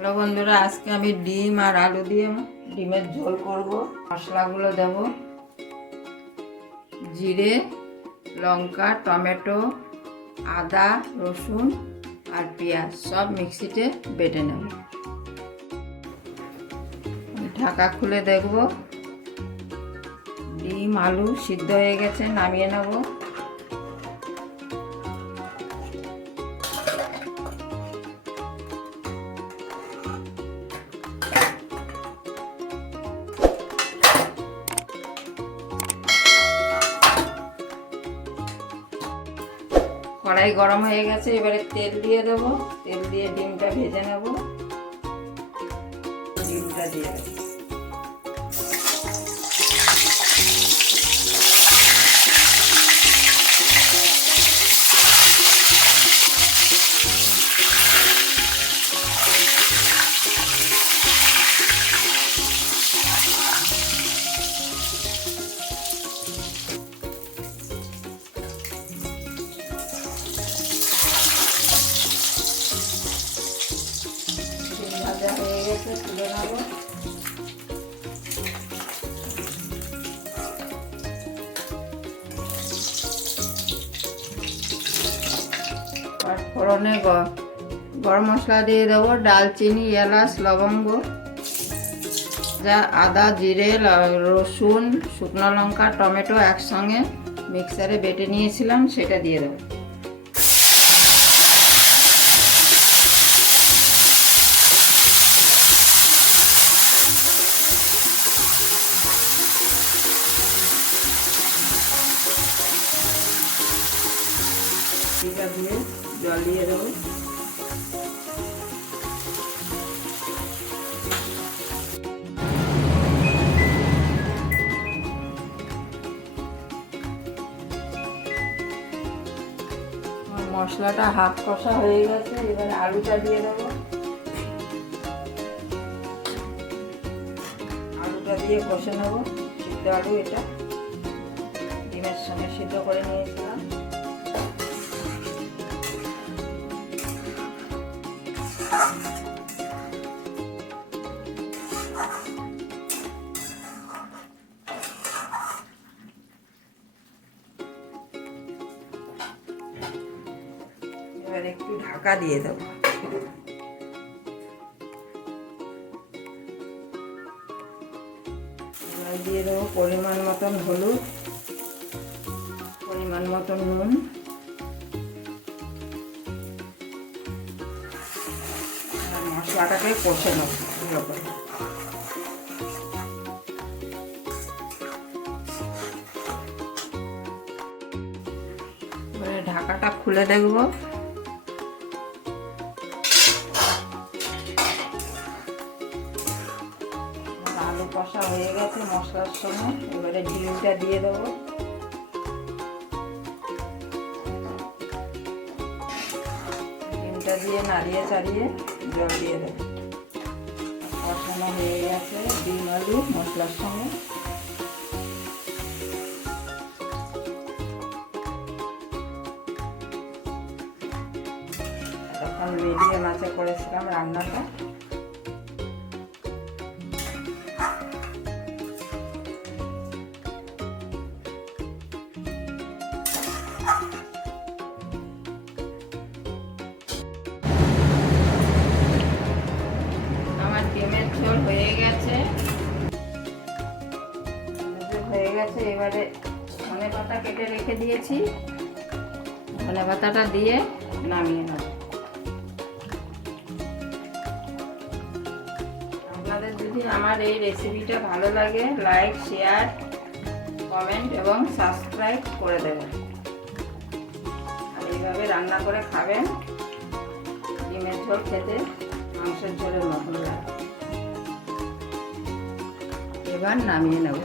Hello বন্ধুরা, আজকে আমি ডিম আর আলু দিয়ে ডিমের ঝোল করব। মশলাগুলো দেব: জিরে, লঙ্কা, টমেটো, আদা, রসুন আর পেঁয়াজ সব মিক্সিতে বেটে নেব। ঢাকা খুলে দেখব ডিম আলু সিদ্ধ হয়ে গেছে, নামিয়ে নেব। কড়াই গরম হয়ে গেছে, এবারে তেল দিয়ে দেবো। তেল দিয়ে ডিমটা ভেজে নেব। ডিমটা দিয়ে দেবো। ভাজা হয়ে গেছে, তুলে নেব। আর ফোড়নে গরম মশলা দিয়ে দেবো: ডালচিনি, এলাচ, লবঙ্গ, আদা, জিরে, রসুন, শুকনো লঙ্কা, টমেটো একসঙ্গে মিক্সারে বেটে নিয়েছিলাম, সেটা দিয়ে দেবো। এটা দিয়ে জল দিয়ে দেবো। মশলাটা হাফ কষা হয়ে গেছে, এবারে আলুটা দিয়ে দেবো। আলুটা দিয়ে কষে নেব। সিদ্ধ আলু, এটা ডিমের সঙ্গে সিদ্ধ করে নিয়েছিলাম। এবার একটু ঢাকা দিয়ে দেবো। দিয়ে দেবো পরিমাণ মতন হলুদ, পরিমাণ মতন নুন, আর মশলাটাকে কষে নেব। এবারে ঢাকাটা খুলে দেখবো। আলু কষা হয়ে গেছে মশলার সঙ্গে, এবারে ডিমটা দিয়ে দেবো। ডিমটা দিয়ে নাড়িয়ে চাড়িয়ে জল দিয়ে দেবো। কষানো হয়ে গেছে ডিম আলু মশলার সঙ্গে। তখন মিডিয়াম আঁচে করেছিলাম রান্নাটা। ডিমের ঝোল হয়ে গেছে। এবারে ধনেপাতা কেটে রেখে দিয়েছি, ধনেপাতাটা দিয়ে নামিয়ে নেব। আপনাদের যদি আমার এই রেসিপিটা ভালো লাগে, লাইক, শেয়ার, কমেন্ট এবং সাবস্ক্রাইব করে দেবেন। আর এইভাবে রান্না করে খাবেন। ডিমের ঝোল খেতে মাংসের ঝোলের মতন লাগে। এবার নামিয়ে নেব।